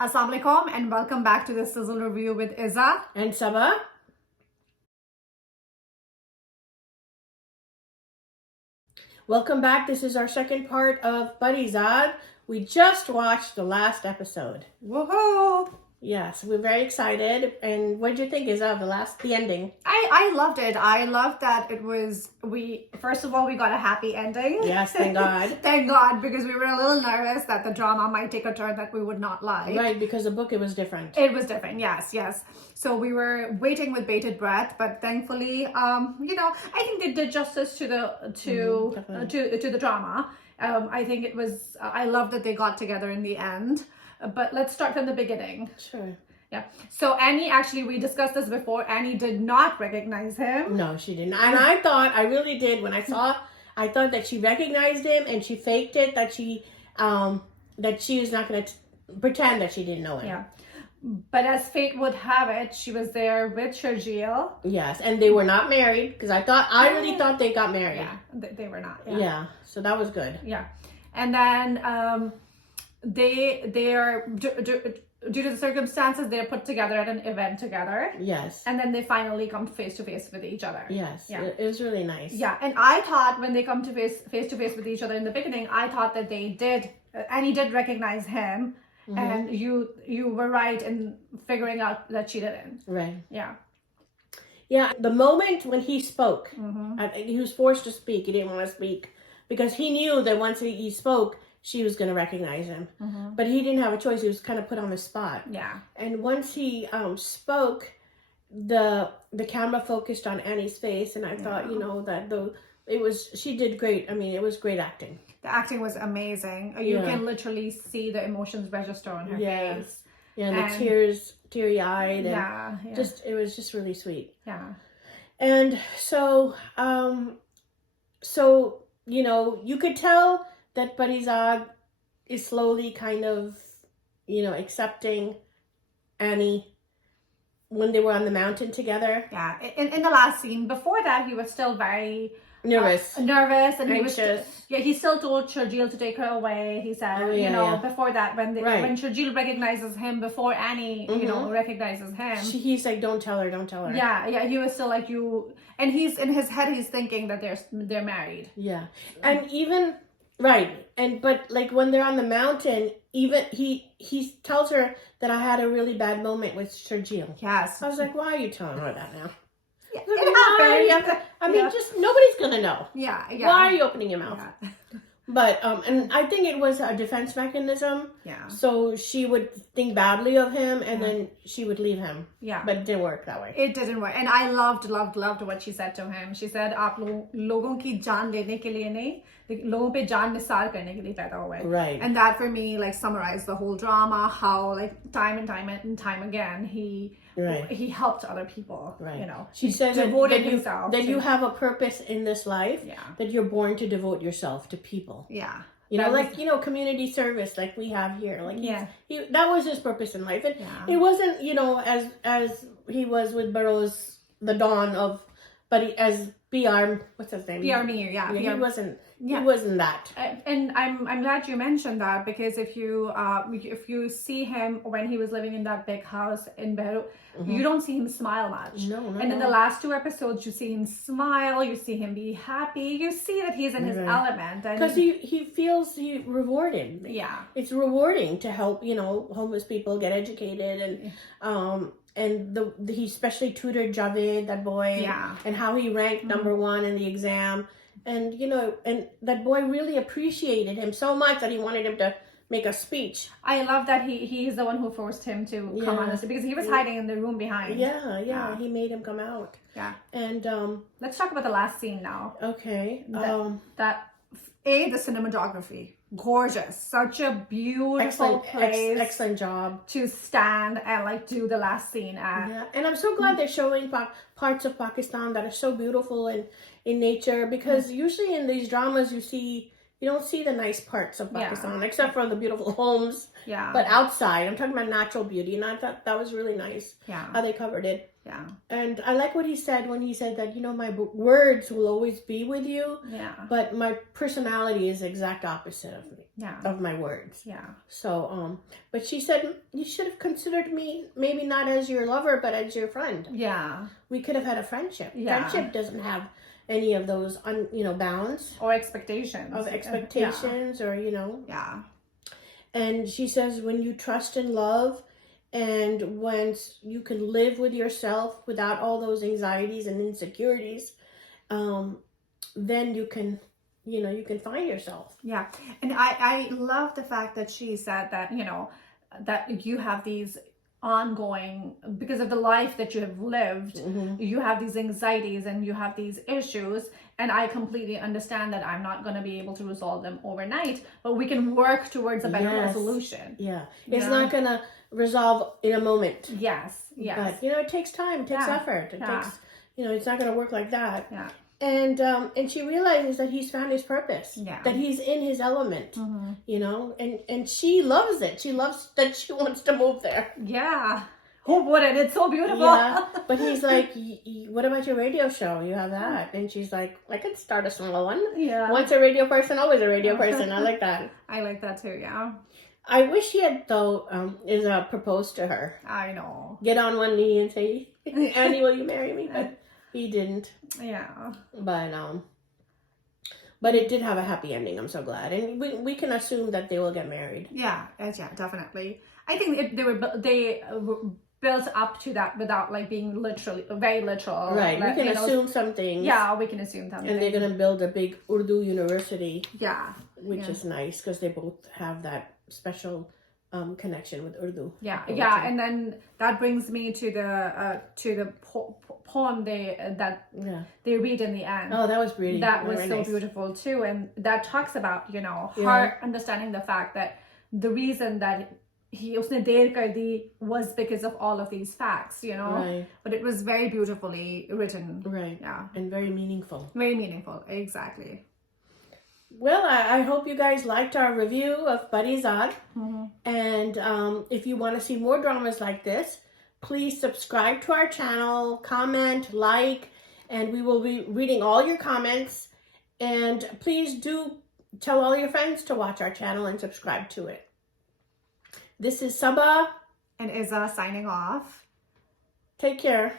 Assalamu alaikum and welcome back to the Sizzle Review with Izza and Sabah. Welcome back. This is our second part of Parizaad. We just watched the last episode. Woohoo! Yes, we're very excited. And what did you think, Izza, of the ending? I loved it. I loved that it was, first of all, we got a happy ending. Yes, thank God. Thank God, because we were a little nervous that the drama might take a turn that we would not like. Right, because the book, it was different. It was different, yes. So we were waiting with bated breath, but thankfully, I think they did justice to the drama. I think it was, I love that they got together in the end. But let's start from the beginning. Sure. Yeah. So Annie, actually, we discussed this before. Annie did not recognize him. No, she didn't. And I really did. When I I thought that she recognized him and she faked it, that she was not going to pretend that she didn't know him. Yeah. But as fate would have it, she was there with Sharjeel. Yes, and they were not married because I really thought they got married. Yeah, they were not. Yeah, so that was good. Yeah. And then they are due to the circumstances, they're put together at an event together. Yes. And then they finally come face to face with each other. Yes. Yeah. It was really nice. Yeah. And I thought when they come to face to face with each other in the beginning, I thought that they did, Annie did recognize him. Mm-hmm. And you were right in figuring out that she didn't. Right. Yeah. Yeah. The moment when he spoke, mm-hmm. He was forced to speak. He didn't want to speak because he knew that once he spoke, she was going to recognize him. Mm-hmm. But he didn't have a choice. He was kind of put on the spot. Yeah. And once he spoke, the camera focused on Annie's face, and I thought, that she did great. I mean, it was great acting. The acting was amazing. You can literally see the emotions register on her face. Yeah, and the tears, teary-eyed. And it was just really sweet. Yeah. And so, you could tell that Parizaad is slowly kind of, accepting Annie when they were on the mountain together. Yeah. In the last scene, before that, he was still very nervous and anxious. He still told Sharjeel to take her away. He said, before that, when Sharjeel recognizes him before Annie, recognizes him, he's like, don't tell her. Yeah. He was still like, you, and he's in his head, he's thinking that they're married. Yeah, and even but like when they're on the mountain, even he tells her that I had a really bad moment with Sharjeel. Yes, I was like, why are you telling her that now? Yeah, it happened. Just nobody's gonna know. Yeah. Why are you opening your mouth? Yeah. But and I think it was a defense mechanism. Yeah. So she would think badly of him, and then she would leave him. Yeah. But it didn't work that way. It didn't work, and I loved what she said to him. She said, "आप लोगों की जान लेने के लिए नहीं, लोगों पे जान निसार करने के लिए पैदा हुए." Right. And that for me summarized the whole drama. How time and time again he helped other people. Right. She said devoted himself. That you have a purpose in this life. Yeah. That you're born to devote yourself to people. Yeah. Community service like we have here. Like that was his purpose in life. And it wasn't, as he was with Burroughs, the dawn of, but as B.R. what's his name? B.R. Mir, yeah. He wasn't. Yeah. He wasn't that. And I'm glad you mentioned that, because if you see him when he was living in that big house in Beirut, you don't see him smile much. No. And in the last two episodes, you see him smile, you see him be happy, you see that he's in his element. Because he feels rewarded. Yeah. It's rewarding to help, homeless people get educated, and he especially tutored Javed, that boy, and how he ranked number one in the exam. And, and that boy really appreciated him so much that he wanted him to make a speech. I love that he's the one who forced him to come on this, because he was hiding in the room behind. Yeah. He made him come out. Yeah. And let's talk about the last scene now. Okay. The cinematography. Gorgeous. Such a beautiful place. Excellent job. To stand and do the last scene at. Yeah. And I'm so glad they're showing parts of Pakistan that are so beautiful and in nature, because usually in these dramas you don't see the nice parts of Pakistan, except for the beautiful homes. Yeah. But outside, I'm talking about natural beauty, and I thought that was really nice. Yeah. How they covered it. Yeah. And I like what he said when he said that, my words will always be with you. Yeah. But my personality is the exact opposite of me. of my words. Yeah. So, but she said, you should have considered me maybe not as your lover, but as your friend. Yeah. We could have had a friendship. Yeah. Friendship doesn't have any of those, bounds. Or expectations. Of expectations or, Yeah. And she says, when you trust and love, and when you can live with yourself without all those anxieties and insecurities, then you can, you can find yourself. Yeah. And I love the fact that she said that, that you have these ongoing, because of the life that you have lived, you have these anxieties and you have these issues, and I completely understand that I'm not going to be able to resolve them overnight, but we can work towards a better resolution. Yeah. It's not going to resolve in a moment. Yes. But, it takes time, it takes effort. It takes, it's not going to work like that. Yeah. And she realizes that he's found his purpose. Yeah. That he's in his element. And she loves it. She loves that she wants to move there. Yeah. Who wouldn't? It's so beautiful. Yeah. But he's like, what about your radio show? You have that. And she's like, I could start a small one. Yeah. Once a radio person, always a radio person. I like that. I like that too, yeah. I wish he had, though, proposed to her. I know. Get on one knee and say, Annie, will you marry me? But he didn't. Yeah. But it did have a happy ending. I'm so glad. And we can assume that they will get married. Yeah, definitely. I think they were built up to that without being very literal. Right. We can assume some things. Yeah, we can assume something. And they're going to build a big Urdu university. Yeah. Which is nice because they both have that special connection with Urdu. Yeah, poetry. Yeah, and then that brings me to the poem they read in the end. Oh, that was really that was so nice. Beautiful too, and that talks about her understanding the fact that the reason that usne der kar di was because of all of these facts, Right. But it was very beautifully written. Right. Yeah. And very meaningful. Very meaningful, exactly. Well, I hope you guys liked our review of Parizaad. And if you want to see more dramas like this, please subscribe to our channel, comment, like, and we will be reading all your comments. And please do tell all your friends to watch our channel and subscribe to it. This is Sabah and Iza signing off. Take care.